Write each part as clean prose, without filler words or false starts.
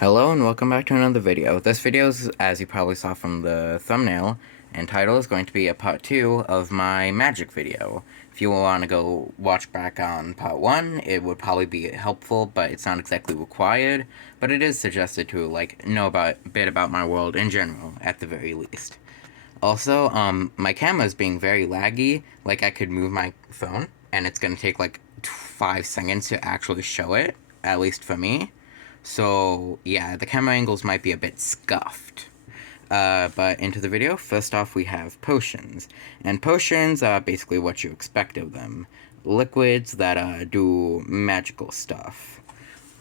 Hello and welcome back to another video. This video is, as you probably saw from the thumbnail and title, is going to be a part 2 of my magic video. If you want to go watch back on part 1, it would probably be helpful, but it's not exactly required. But it is suggested to, know a bit about my world in general, at the very least. Also, my camera is being very laggy. Like, I could move my phone, and it's going to take, 5 seconds to actually show it, at least for me. So, yeah, the camera angles might be a bit scuffed. But into the video, first off we have potions. And potions are basically what you expect of them. Liquids that do magical stuff.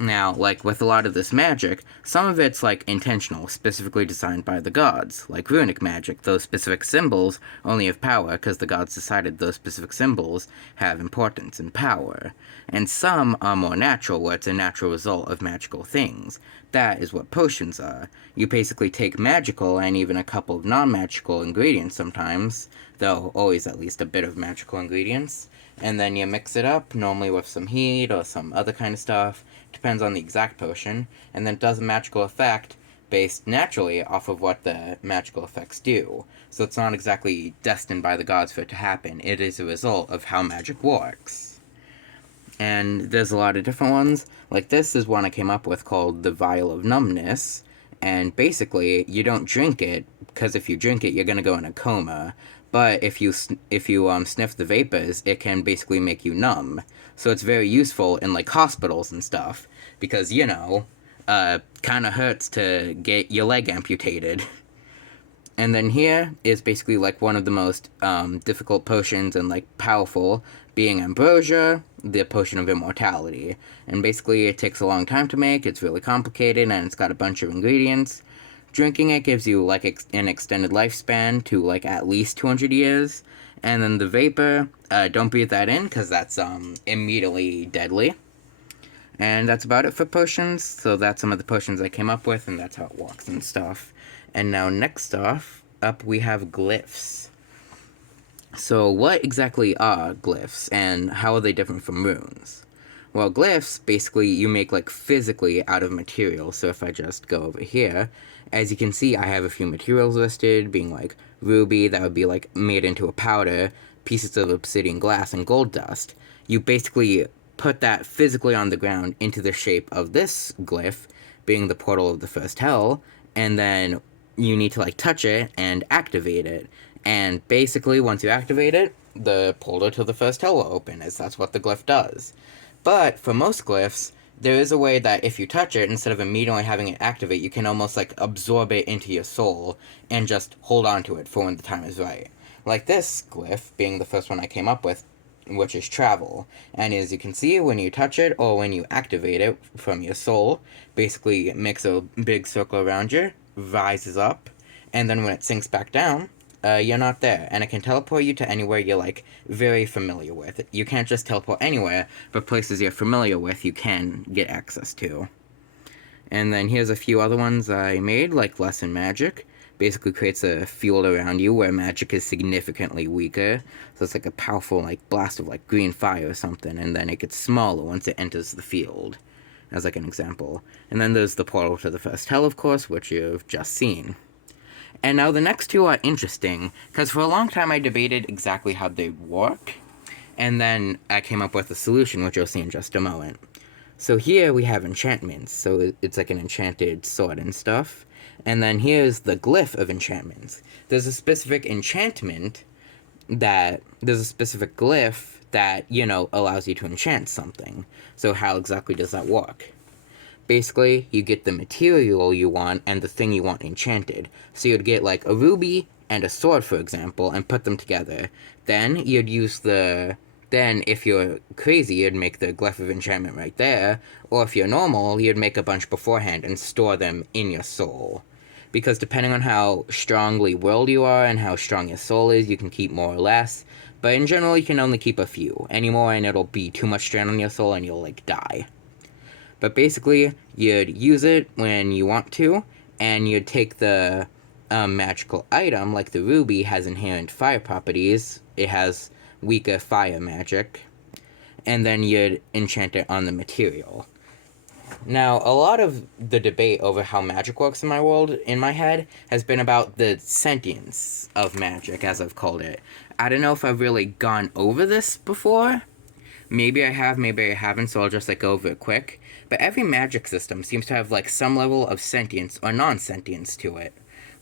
Now, with a lot of this magic, some of it's, intentional, specifically designed by the gods. Like runic magic, those specific symbols only have power because the gods decided those specific symbols have importance and power. And some are more natural, where it's a natural result of magical things. That is what potions are. You basically take magical and even a couple of non-magical ingredients sometimes, though always at least a bit of magical ingredients, and then you mix it up, normally with some heat or some other kind of stuff, depends on the exact potion, and then it does a magical effect based naturally off of what the magical effects do. So it's not exactly destined by the gods for it to happen, it is a result of how magic works. And there's a lot of different ones. Like this is one I came up with called the Vial of Numbness, and basically you don't drink it, because if you drink it you're gonna go in a coma. But if you sniff the vapors, it can basically make you numb. So it's very useful in, hospitals and stuff. Because, kinda hurts to get your leg amputated. And then here is basically, one of the most difficult potions and, powerful, being Ambrosia, the Potion of Immortality. And basically it takes a long time to make, it's really complicated, and it's got a bunch of ingredients. Drinking it gives you, an extended lifespan to, at least 200 years. And then the vapor, don't breathe that in, because that's, immediately deadly. And that's about it for potions. So that's some of the potions I came up with, and that's how it works and stuff. And now next up we have glyphs. So what exactly are glyphs, and how are they different from runes? Well, glyphs, basically, you make, physically out of material. So if I just go over here, as you can see, I have a few materials listed, being, ruby, that would be, made into a powder, pieces of obsidian glass, and gold dust. You basically put that physically on the ground into the shape of this glyph, being the portal of the first hell, and then you need to, touch it and activate it. And basically, once you activate it, the portal to the first hell will open, as that's what the glyph does. But for most glyphs, there is a way that if you touch it, instead of immediately having it activate, you can almost, absorb it into your soul and just hold on to it for when the time is right. Like this glyph, being the first one I came up with, which is travel. And as you can see, when you touch it, or when you activate it from your soul, basically it makes a big circle around you, rises up, and then when it sinks back down, you're not there, and it can teleport you to anywhere you're, very familiar with. You can't just teleport anywhere, but places you're familiar with you can get access to. And then here's a few other ones I made, like Lesson Magic. Basically creates a field around you where magic is significantly weaker. So it's a powerful, blast of, green fire or something, and then it gets smaller once it enters the field, as, an example. And then there's the portal to the first hell, of course, which you've just seen. And now the next two are interesting, because for a long time I debated exactly how they work, and then I came up with a solution, which you'll see in just a moment. So here we have enchantments, so it's an enchanted sword and stuff, and then here's the glyph of enchantments. There's a specific enchantment there's a specific glyph that, allows you to enchant something. So how exactly does that work? Basically, you get the material you want and the thing you want enchanted. So you'd get, a ruby and a sword, for example, and put them together. Then you'd use then, if you're crazy, you'd make the glyph of enchantment right there. Or if you're normal, you'd make a bunch beforehand and store them in your soul. Because depending on how strongly willed you are and how strong your soul is, you can keep more or less. But in general, you can only keep a few. Any more and it'll be too much strain on your soul and you'll, die. But basically, you'd use it when you want to, and you'd take the magical item, like the ruby has inherent fire properties, it has weaker fire magic, and then you'd enchant it on the material. Now, a lot of the debate over how magic works in my world, in my head, has been about the sentience of magic, as I've called it. I don't know if I've really gone over this before. Maybe I have, maybe I haven't, so I'll just like go over it quick. But every magic system seems to have like some level of sentience or non-sentience to it.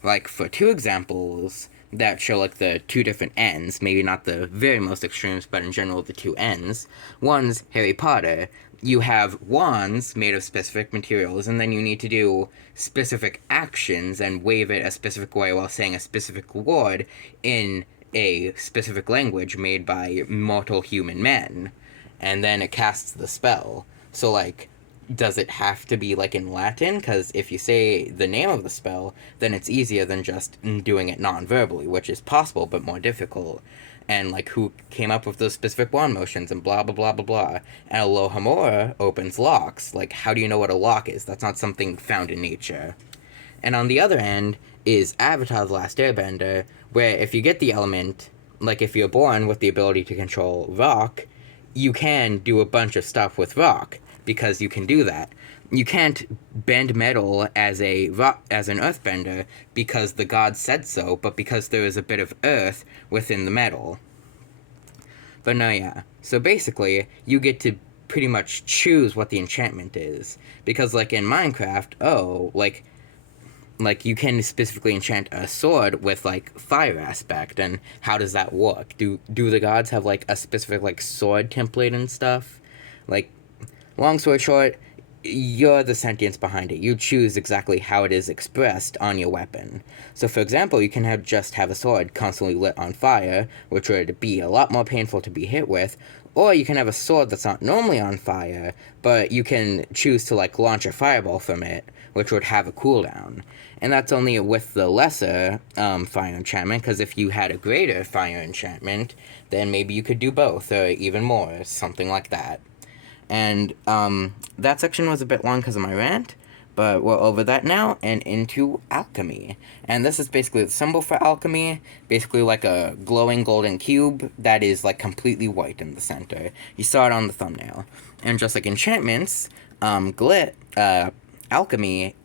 Like for two examples that show like the two different ends, maybe not the very most extremes, but in general the two ends. One's Harry Potter. You have wands made of specific materials, and then you need to do specific actions and wave it a specific way while saying a specific word in a specific language made by mortal human men. And then it casts the spell. So, like, does it have to be, like, in Latin? Because if you say the name of the spell, then it's easier than just doing it non-verbally, which is possible but more difficult. And, like, who came up with those specific wand motions and blah, blah, blah, blah, blah. And Alohomora opens locks. Like, how do you know what a lock is? That's not something found in nature. And on the other end is Avatar The Last Airbender, where if you get the element, like if you're born with the ability to control rock, you can do a bunch of stuff with rock, because you can do that. You can't bend metal as an earthbender because the gods said so, but because there is a bit of earth within the metal. But no, yeah. So basically, you get to pretty much choose what the enchantment is. Because, like, in Minecraft, like you can specifically enchant a sword with like fire aspect, and how does that work? Do the gods have like a specific like sword template and stuff? Like, long story short, you're the sentience behind it. You choose exactly how it is expressed on your weapon. So for example, you can just have a sword constantly lit on fire, which would be a lot more painful to be hit with, or you can have a sword that's not normally on fire, but you can choose to like launch a fireball from it, which would have a cooldown. And that's only with the lesser fire enchantment, because if you had a greater fire enchantment, then maybe you could do both, or even more, something like that. And that section was a bit long because of my rant, but we're over that now and into alchemy. And this is basically the symbol for alchemy, basically like a glowing golden cube that is like completely white in the center. You saw it on the thumbnail. And just like enchantments, alchemy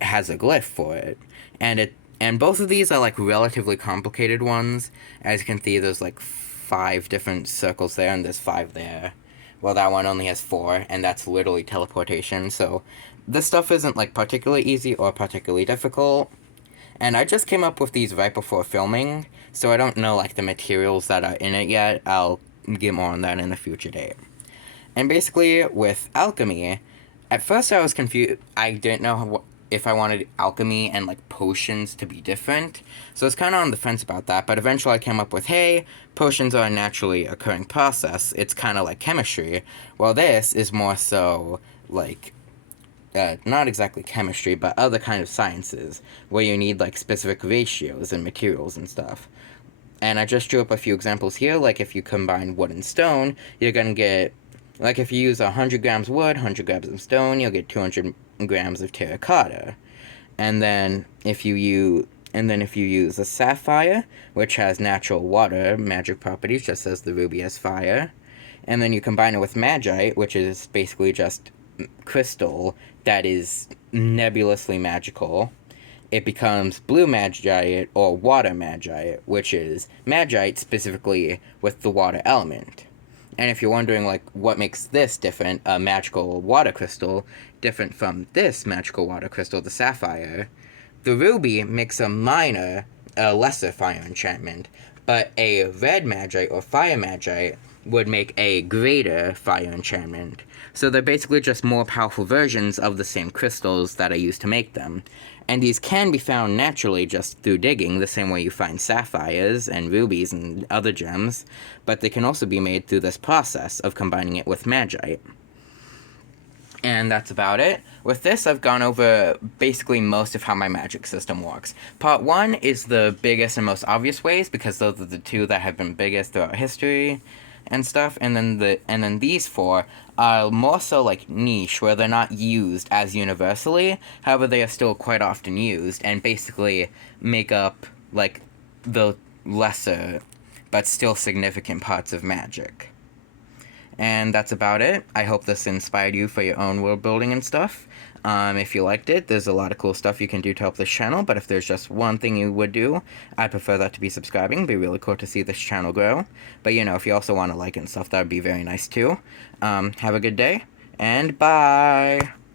has a glyph for it. And both of these are like relatively complicated ones. As you can see, there's like 5 different circles there, and there's 5 there. Well, that one only has 4, and that's literally teleportation, so this stuff isn't, like, particularly easy or particularly difficult. And I just came up with these right before filming, so I don't know, like, the materials that are in it yet. I'll get more on that in a future date. And basically, with alchemy, at first I was confused. I didn't know if I wanted alchemy and like potions to be different, so I was kind of on the fence about that. But eventually I came up with, hey, potions are a naturally occurring process. It's kind of like chemistry. Well, this is more so like not exactly chemistry, but other kind of sciences where you need like specific ratios and materials and stuff. And I just drew up a few examples here. Like if you combine wood and stone, you're gonna get, like if you use 100 grams wood, 100 grams of stone, you'll get 200 grams of terracotta. And then if you use a sapphire, which has natural water magic properties, just as the ruby has fire, and then you combine it with magite, which is basically just crystal that is nebulously magical, it becomes blue magite or water magite, which is magite specifically with the water element. And if you're wondering, like, what makes this different, a magical water crystal, different from this magical water crystal, the sapphire, the ruby makes a lesser fire enchantment, but a red magite or fire magite would make a greater fire enchantment. So they're basically just more powerful versions of the same crystals that I used to make them. And these can be found naturally just through digging, the same way you find sapphires and rubies and other gems, but they can also be made through this process of combining it with magite. And that's about it. With this, I've gone over basically most of how my magic system works. Part 1 is the biggest and most obvious ways, because those are the 2 that have been biggest throughout history and stuff, and then these 4 are more so like niche, where they're not used as universally. However, they are still quite often used, and basically make up like the lesser but still significant parts of magic. And that's about it. I hope this inspired you for your own world building and stuff. If you liked it, there's a lot of cool stuff you can do to help this channel, but if there's just one thing you would do, I prefer that to be subscribing. It'd be really cool to see this channel grow. But, if you also want to like it and stuff, that would be very nice too. Have a good day, and bye!